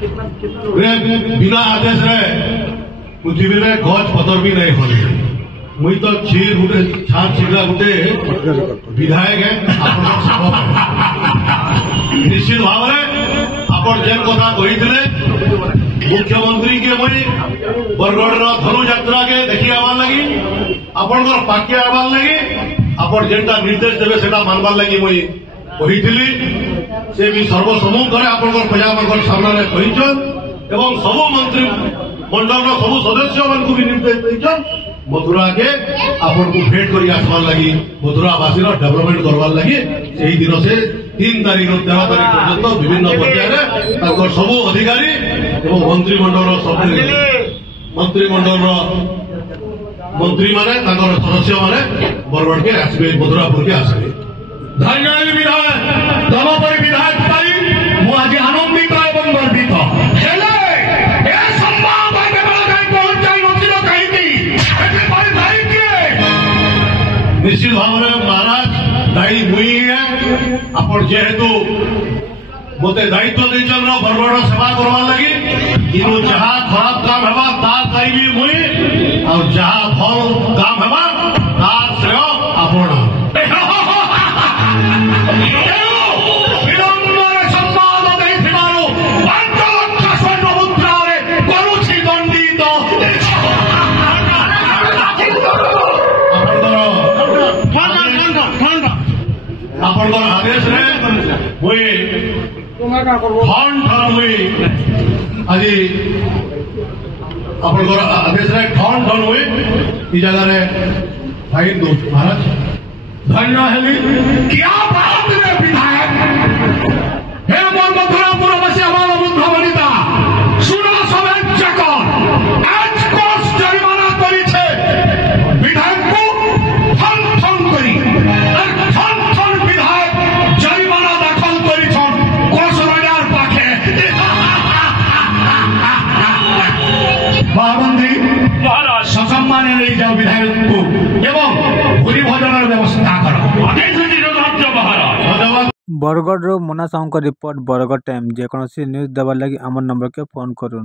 बिना आदेश रे पृथ्वी रे गज पतर भी नहीं होले मुई तो छीर गुटे छार छिड़ा गुटे विधायक है निश्चित भाव में आपण जेन कथा कही मुख्यमंत्री के मुई बरगढ़ धनु यात्रा के देखी आवार लगी आपण पाखे आवार लगी आपण जेनटा निर्देश देवे सेटा मानवार लगी मुई कही से भी सर्वसम्मुख आपण प्रजा सामने कहीचन एवं सबु मंत्री मंडल सबु सदस्य मान भी निर्देश देचन मथुरा के आपण को भेट कर आसवार लगी मथुरावासी डेवलपमेंट करवार लगी से दिन से 3 तारीख 13 तारीख पर्यंत विभिन्न पर्याय सबु अधिकारी एवं मंत्रिमंडल मंत्री माने सदस्य माने बरगढ़ के आसबे मथुरापुर के आसबे धन्यवाद विधायक धर्मपुरी विधायक पाई मु आज आनंदित एवं गर्वित हेले ए संवाद आगे कहीं पहुंचाई नथिलो कहीं निश्चित भाव में महाराज दायी हुई है आपण जेहेतु मते दायित्व देचन बरगढ़ सेवा करवा लगी इनो जहाँ खराब काम हेबा तार दायी भी हुई और जहाँ भल काम हेबा तार श्रेय आपण आदेश आज आदेश ठन ठन हुई जगह फाइन दो महाराज धन्य हेली क्या बात है विधायक हे मोर मथुरापुरवासी हमारा बुद्ध बनिता सुना सबै चकर आज कोस जरिमाना करी छे विधायक को ठन ठन करी और ठन ठन विधायक जरिमाना दाखल करी छन कोस बाजार पाखे महामंत्री महाराज सम्माने ले जाओ विधायक को एवं भूरी भोजन व्यवस्था करो बरगढ़ मोना साहू रिपोर्ट बरगढ़ टाइम जेकोसी न्यूज देवार लगी आम नंबर के फोन करूँ।